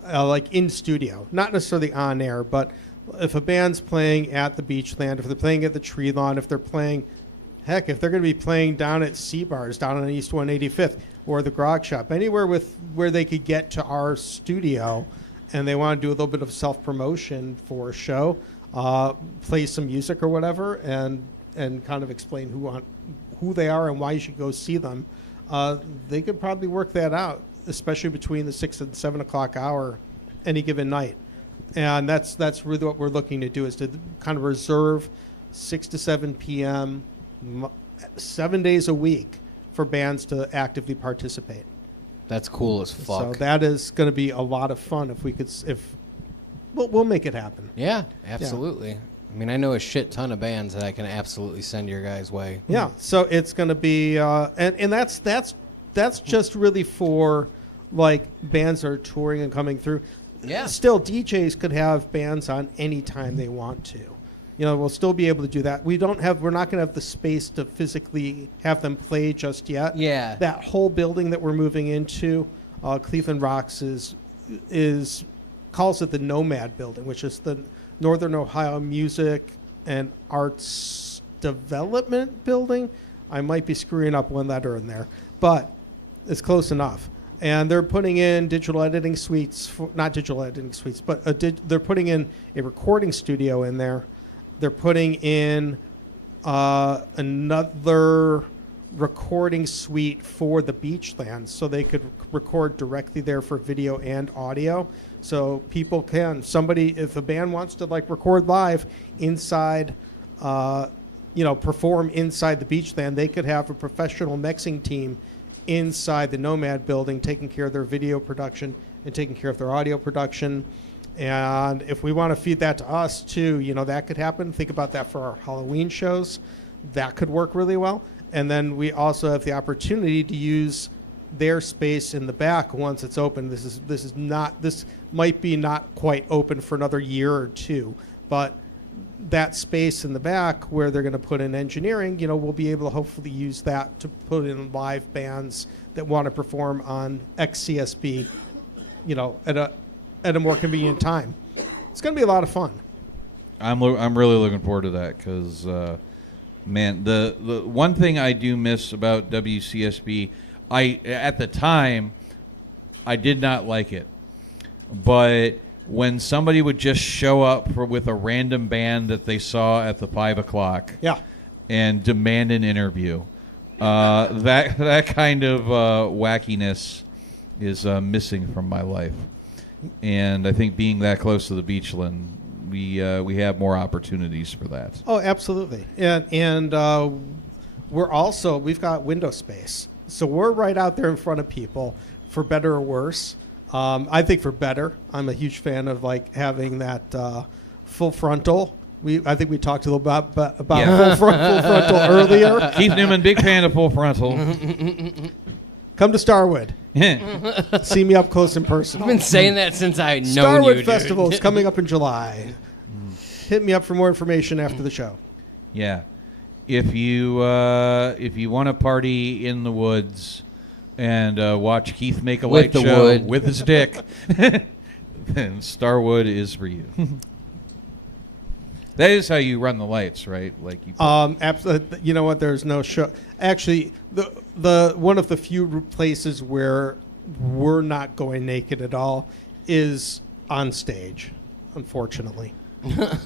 like in studio, not necessarily on air, but if a band's playing at the Beachland, if they're playing at the Tree Lawn, if they're playing, heck, if they're going to be playing down at Sea Bars, down on East 185th, or the Grog Shop, anywhere where they could get to our studio, and they want to do a little bit of self-promotion for a show, play some music or whatever, and kind of explain who they are and why you should go see them, they could probably work that out, especially between the 6 and 7 o'clock hour any given night. And that's really what we're looking to do, is to kind of reserve 6 to 7 p.m. 7 days a week for bands to actively participate. That's cool as fuck. So that is going to be a lot of fun if we'll make it happen. Yeah, absolutely. Yeah. I mean, I know a shit ton of bands that I can absolutely send your guys' way. Yeah, so it's going to be and that's just really for like bands that are touring and coming through. Yeah. Still, DJs could have bands on any time they want to. You know, we'll still be able to do that. We're not going to have the space to physically have them play just yet. Yeah. That whole building that we're moving into, Cleveland Rocks calls it the Nomad Building, which is the Northern Ohio Music and Arts Development Building. I might be screwing up one letter in there, but it's close enough. And they're putting in digital editing suites, not digital editing suites, but they're putting in a recording studio in there. They're putting in another recording suite for the Beachlands, so they could record directly there for video and audio. So people can, if a band wants to like record live inside, perform inside the Beachland, they could have a professional mixing team inside the Nomad Building, taking care of their video production and taking care of their audio production. And if we want to feed that to us too, that could happen. Think about that for our Halloween shows. That could work really well. And then we also have the opportunity to use their space in the back once it's open. This might be not quite open for another year or two, but that space in the back where they're going to put in engineering, we'll be able to hopefully use that to put in live bands that want to perform on XCSB, at a more convenient time. It's going to be a lot of fun. I'm really looking forward to that because, man, the one thing I do miss about WCSB, at the time, I did not like it, but when somebody would just show up with a random band that they saw at the 5 o'clock, and demand an interview, that kind of wackiness is missing from my life. And I think being that close to the Beachland, we have more opportunities for that. Oh, absolutely. And we've got window space, so we're right out there in front of people, for better or worse. I think for better. I'm a huge fan of like having that full frontal. I think we talked a little about full frontal earlier. Keith Newman, big fan of full frontal. Come to Starwood. See me up close and personal. I've been saying that since I know Starwood you, Festival dude. is coming up in July. Hit me up for more information after the show. Yeah, if you want to party in the woods and watch Keith make a light show with his dick, then Starwood is for you. That is how you run the lights, right? Like you. Absolutely. You know what? There's no show. Actually, the one of the few places where we're not going naked at all is on stage, unfortunately.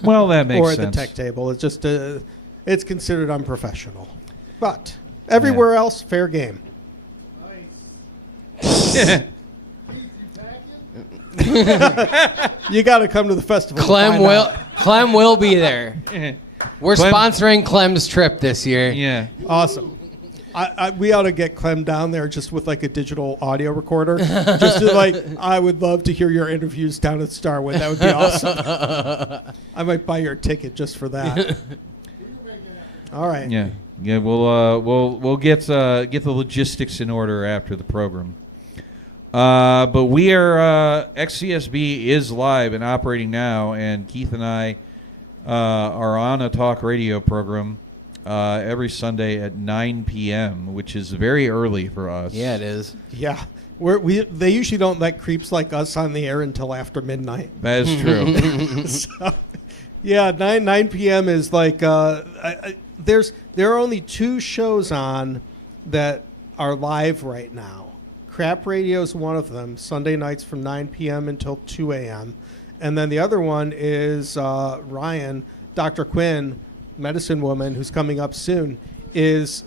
Well, that makes sense. Or at the tech table. It's just it's considered unprofessional. But everywhere else, fair game. You got to come to the festival. Clem will be there. We're sponsoring Clem's trip this year. Yeah. Awesome. We ought to get Clem down there just with like a digital audio recorder. Just to like, I would love to hear your interviews down at Starwood. That would be awesome. I might buy your ticket just for that. All right. Yeah. We'll get the logistics in order after the program. But we are XCSB is live and operating now, and Keith and I are on a talk radio program every Sunday at 9 p.m., which is very early for us. Yeah, it is. Yeah. They usually don't let creeps like us on the air until after midnight. That is true. So, yeah, 9 p.m. is like there are only 2 shows on that are live right now. Crap Radio is one of them, Sunday nights from 9 p.m. until 2 a.m. And then the other one is Ryan, Dr. Quinn, medicine woman, who's coming up soon, does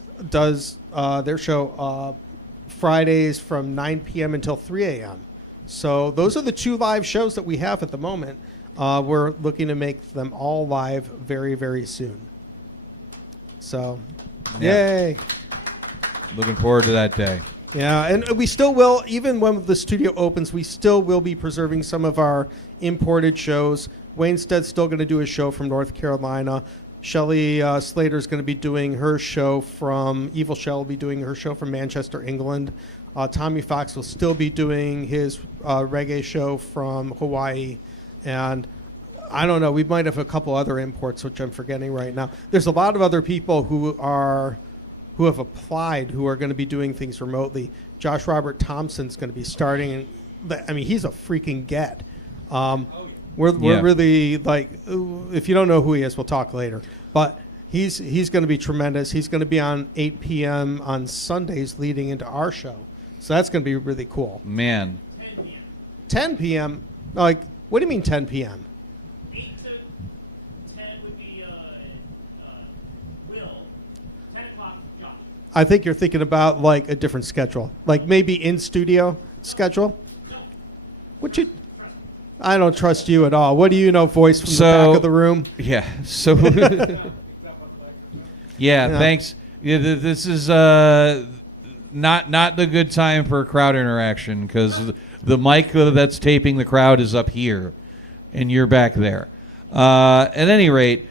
their show Fridays from 9 p.m. until 3 a.m. So those are the 2 live shows that we have at the moment. We're looking to make them all live very, very soon. So, yay. Looking forward to that day. Yeah, and we still will, even when the studio opens, we still will be preserving some of our imported shows. Wainstead's still going to do a show from North Carolina. Shelley Slater's going to be doing her show from, Evil Shell will be doing her show from Manchester, England. Tommy Fox will still be doing his reggae show from Hawaii. And I don't know, we might have a couple other imports, which I'm forgetting right now. There's a lot of other people who have applied who are going to be doing things remotely. Josh Robert Thompson's going to be starting. I mean, he's a freaking get. We're really like, if you don't know who he is, we'll talk later. But he's going to be tremendous. He's going to be on 8 p.m. on Sundays leading into our show. So that's going to be really cool. Man. 10 p.m.? Like, what do you mean 10 p.m.? 8 to 10 would be Will. 10 o'clock Josh. I think you're thinking about like a different schedule, like maybe in studio schedule. I don't trust you at all. What do you know, voice from the back of the room? Yeah. So. Yeah. Thanks. Yeah, this is not the good time for crowd interaction because the mic that's taping the crowd is up here, and you're back there. At any rate,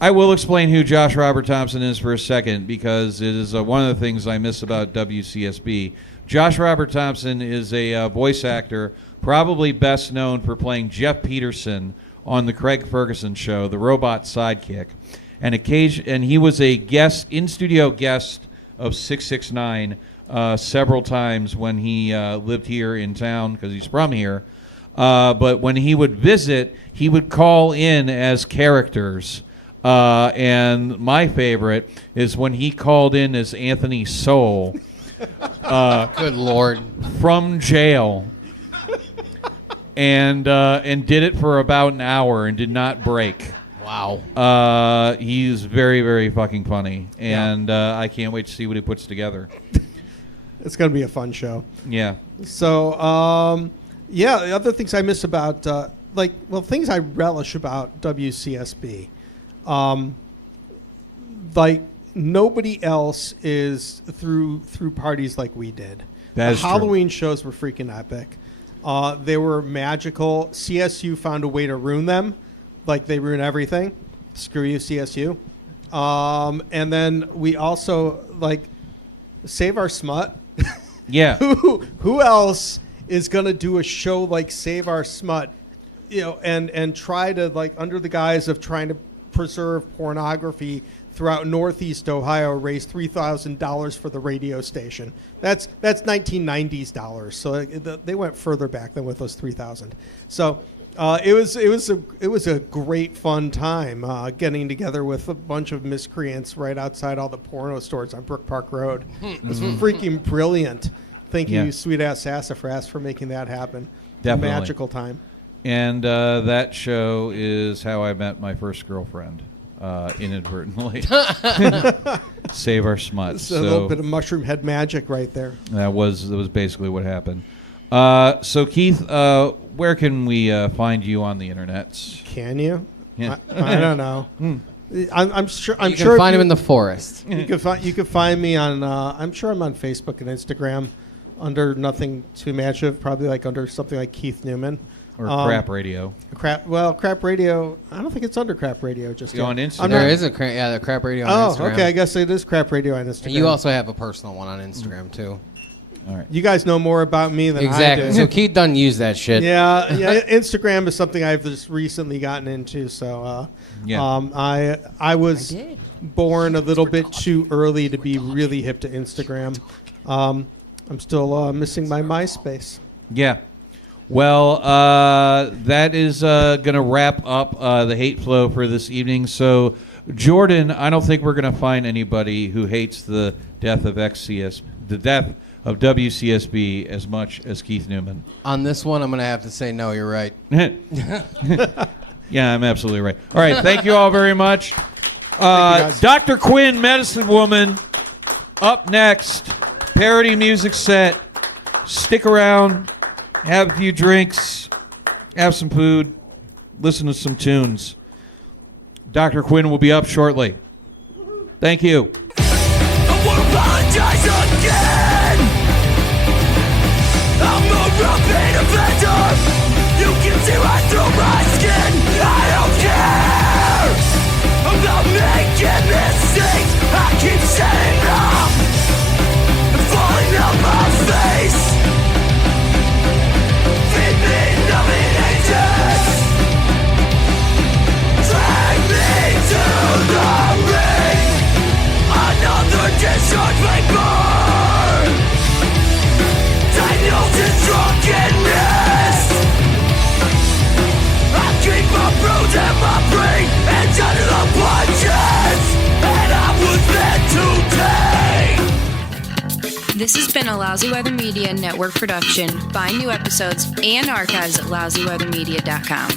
I will explain who Josh Robert Thompson is for a second because it is one of the things I miss about WCSB. Josh Robert Thompson is a voice actor, probably best known for playing Jeff Peterson on the Craig Ferguson show, the robot sidekick. And he was a in-studio guest of 669 several times when he lived here in town because he's from here. But when he would visit, he would call in as characters. And my favorite is when he called in as Anthony Soul. Good Lord. From jail. And did it for about an hour and did not break. Wow. He's very, very fucking funny. And I can't wait to see what he puts together. It's going to be a fun show. Yeah. So, the other things I miss about, things I relish about WCSB. Nobody else is through parties like we did. That is true. Halloween shows were freaking epic. They were magical. CSU found a way to ruin them. Like they ruin everything. Screw you, CSU. And then we also Save Our Smut. Yeah. Who else is gonna do a show like Save Our Smut? And try to under the guise of trying to preserve pornography throughout Northeast Ohio, raise $3,000 for the radio station. That's 1990s dollars. So they went further back than with those 3,000. So it was a great fun time getting together with a bunch of miscreants right outside all the porno stores on Brook Park Road. It was freaking brilliant. Thank you, sweet ass Sassafras, for making that happen. Definitely. A magical time. And that show is how I met my first girlfriend, inadvertently. Save Our Smut. It's a little bit of mushroom head magic right there. That was basically what happened. So Keith, where can we find you on the internets? Can you? Yeah. I don't know. I'm sure. You can find him in the forest. You could find me on. I'm sure I'm on Facebook and Instagram under nothing too imaginative. Probably like under something like Keith Newman Or Crap Radio. Crap Radio. I don't think it's under Crap Radio. Just on yet. Instagram. There is the Crap Radio on Instagram. Okay. I guess it is Crap Radio on Instagram. And you also have a personal one on Instagram too. All right. You guys know more about me than Exactly. I do. So Keith doesn't use that shit. Yeah. Instagram is something I've just recently gotten into. So, I was born a little bit too early to be really hip to Instagram. I'm still missing my MySpace. Yeah. Well, that is going to wrap up the hate flow for this evening. So, Jordan, I don't think we're going to find anybody who hates the death of of WCSB as much as Keith Newman. On this one, I'm going to have to say no. You're right. Yeah, I'm absolutely right. All right, thank you all very much. guys. Dr. Quinn, Medicine Woman, up next. Parody music set. Stick around, have a few drinks, have some food, listen to some tunes. Dr. Quinn will be up shortly. Thank you. I won't apologize again. I'm a repeat offender. You can see right through my skin. I don't care about making mistakes. I keep setting up and falling on my face. Feed me numbing agents. Drag me to the ring. Another discharge paper. Diagnosis drunkenness. I keep a bruise in my brain and under the punches. And I was meant to take. This has been a Lousy Weather Media Network production. Find new episodes and archives at lousyweathermedia.com.